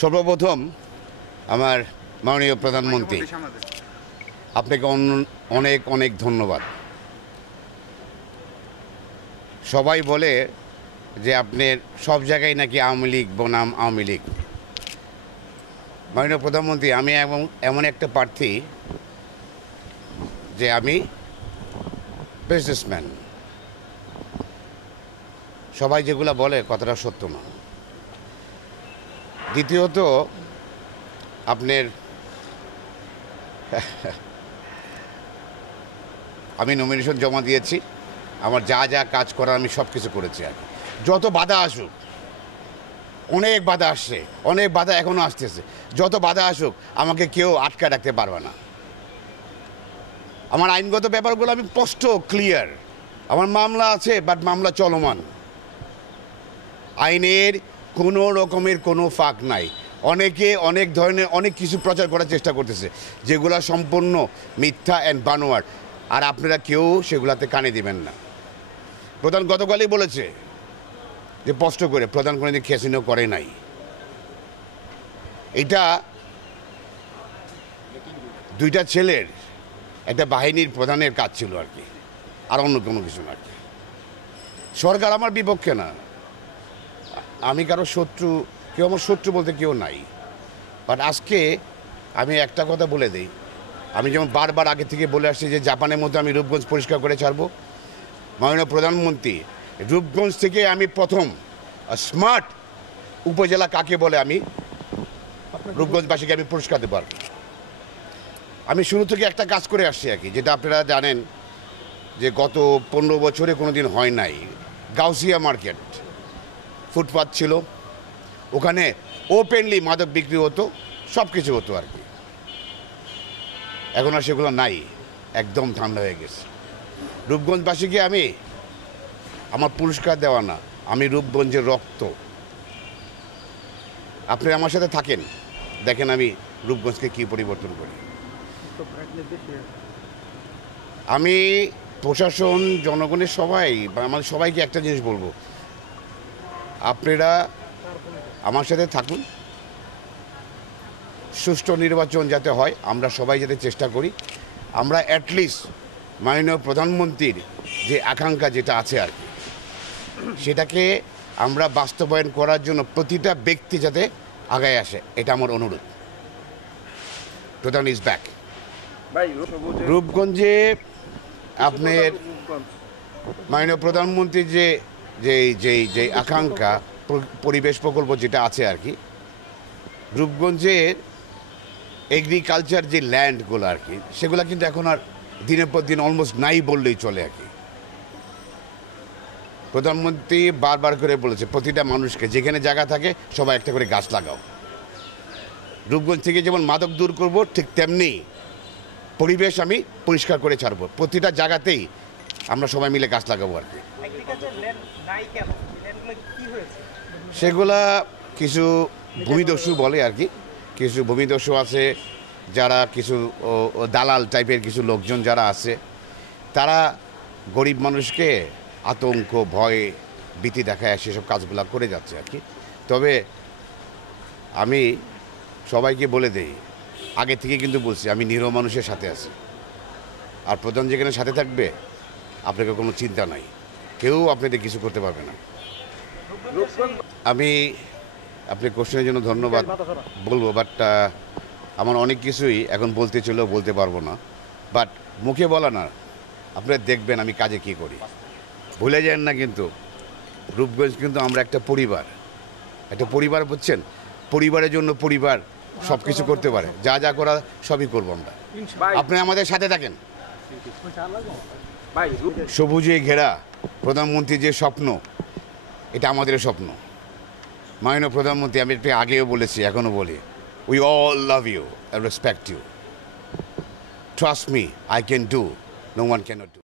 সর্বপ্রথম আমার মাননীয় প্রধানমন্ত্রী, আপনাকে অনেক অনেক ধন্যবাদ। সবাই বলে যে আপনার সব জায়গায় নাকি আওয়ামী লীগ বনাম আওয়ামী লীগ। মাননীয় প্রধানমন্ত্রী, আমি এমন একটা প্রার্থী যে আমি বিজনেসম্যান। সবাই যেগুলো বলে কথাটা সত্য না। দ্বিতীয়ত, আপনার আমি নমিনেশন জমা দিয়েছি। আমার যা যা কাজ করার আমি সব কিছু করেছি। আর যত বাধা আসুক, অনেক বাধা আসছে, অনেক বাধা এখনও আসতেছে, যত বাধা আসুক আমাকে কেউ আটকা রাখতে পারবে না। আমার আইনগত ব্যাপারগুলো আমি স্পষ্ট ক্লিয়ার। আমার মামলা আছে, বাট মামলা চলমান। আইনের কোনো রকমের কোনো ফাঁক নাই। অনেকে অনেক ধরনের অনেক কিছু প্রচার করার চেষ্টা করতেছে, যেগুলো সম্পূর্ণ মিথ্যা অ্যান্ড বানোয়ার। আর আপনারা কেউ সেগুলাতে কানে দিবেন না। প্রধান গতকালই বলেছে যে স্পষ্ট করে, প্রধান কোনোদিন ক্যাসিনো করে নাই। এটা দুইটা ছেলের একটা বাহিনীর প্রধানের কাজ ছিল আর কি, আর অন্য কোনো কিছু না। সরকার আমার বিপক্ষে না, আমি কারো শত্রু, কেউ আমার শত্রু বলতে কেউ নাই। বাট আজকে আমি একটা কথা বলে দিই, আমি যেমন বারবার আগে থেকে বলে আসছি যে জাপানের মধ্যে আমি রূপগঞ্জ পরিষ্কার করে ছাড়বো। মাননীয় প্রধানমন্ত্রী, রূপগঞ্জ থেকে আমি প্রথম স্মার্ট উপজেলা কাকে বলে আমি রূপগঞ্জবাসীকে আমি পুরস্কার দেবো আর কি। আমি শুরু থেকে একটা কাজ করে আসছি আর কি, যেটা আপনারা জানেন যে গত 15 বছরে কোনো দিন হয় নাই। গাউসিয়া মার্কেট ফুটপাথ ছিল, ওখানে ওপেনলি মাদক বিক্রি হতো, সব কিছু হতো আর কি। এখন আর সেগুলো নাই, একদম ঠান্ডা হয়ে গেছে। রূপগঞ্জবাসীকে আমি আমার পুরস্কার দেওয়া না, আমি রূপগঞ্জের রক্ত। আপনি আমার সাথে থাকেন, দেখেন আমি রূপগঞ্জকে কী পরিবর্তন করি। আমি প্রশাসন, জনগণের সবাই বা আমাদের সবাইকে একটা জিনিস বলবো, আপনারা আমার সাথে থাকুন। সুষ্ঠু নির্বাচন যাতে হয়, আমরা সবাই যাতে চেষ্টা করি। আমরা অ্যাটলিস্ট মাননীয় প্রধানমন্ত্রীর যে আকাঙ্ক্ষা যেটা আছে আর কি, সেটাকে আমরা বাস্তবায়ন করার জন্য প্রতিটা ব্যক্তি যাতে আগায় আসে, এটা আমার অনুরোধ। প্রধান ইজ ব্যাক। রূপগঞ্জে আপনার মাননীয় প্রধানমন্ত্রীর যে আকাঙ্ক্ষা, পরিবেশ প্রকল্প যেটা আছে আর কি, রূপগঞ্জের এগ্রিকালচার যে ল্যান্ডগুলো আর কি, সেগুলো কিন্তু এখন আর দিনের পর দিন অলমোস্ট নাই বললেই চলে আর কি। প্রধানমন্ত্রী বারবার করে বলেছে প্রতিটা মানুষকে যেখানে জায়গা থাকে সবাই একটা করে গাছ লাগাও। রূপগঞ্জ থেকে যেমন মাদক দূর করব, ঠিক তেমনি পরিবেশ আমি পরিষ্কার করে ছাড়বো। প্রতিটা জায়গাতেই আমরা সবাই মিলে গাছ লাগাবো আর কি। সেগুলা কিছু ভূমিদস্যু বলে আর কি, কিছু ভূমিদস্যু আছে, যারা কিছু দালাল টাইপের কিছু লোকজন যারা আছে, তারা গরিব মানুষকে আতঙ্ক, ভয়, ভীতি দেখায় সেসব কাজগুলো করে যাচ্ছে আর কি। তবে আমি সবাইকে বলে দেই, আগে থেকে কিন্তু বলছি আমি নিরীহ মানুষের সাথে আছি। আর প্রধান যেখানে সাথে থাকবে, আপনাকে কোনো চিন্তা নাই, কেউ আপনাদের কিছু করতে পারবে না। আমি আপনার কোশ্চেনের জন্য ধন্যবাদ বলবো, বাট আমার অনেক কিছুই এখন বলতে চলেও বলতে পারবো না। বাট মুখে বলা না, আপনারা দেখবেন আমি কাজে কী করি। ভুলে যান না কিন্তু রূপগঞ্জ কিন্তু আমরা একটা পরিবার বুঝছেন। পরিবারের জন্য পরিবার সব কিছু করতে পারে, যা যা করা সবই করবো আমরা। আপনি আমাদের সাথে থাকেন। সবুজে ঘেরা প্রধানমন্ত্রীর যে স্বপ্ন, এটা আমাদের স্বপ্ন। মাননীয় প্রধানমন্ত্রী, আমি একটু আগেও বলেছি, এখনও বলি, we all love you, I respect you. Trust me, I can do, no one can't do.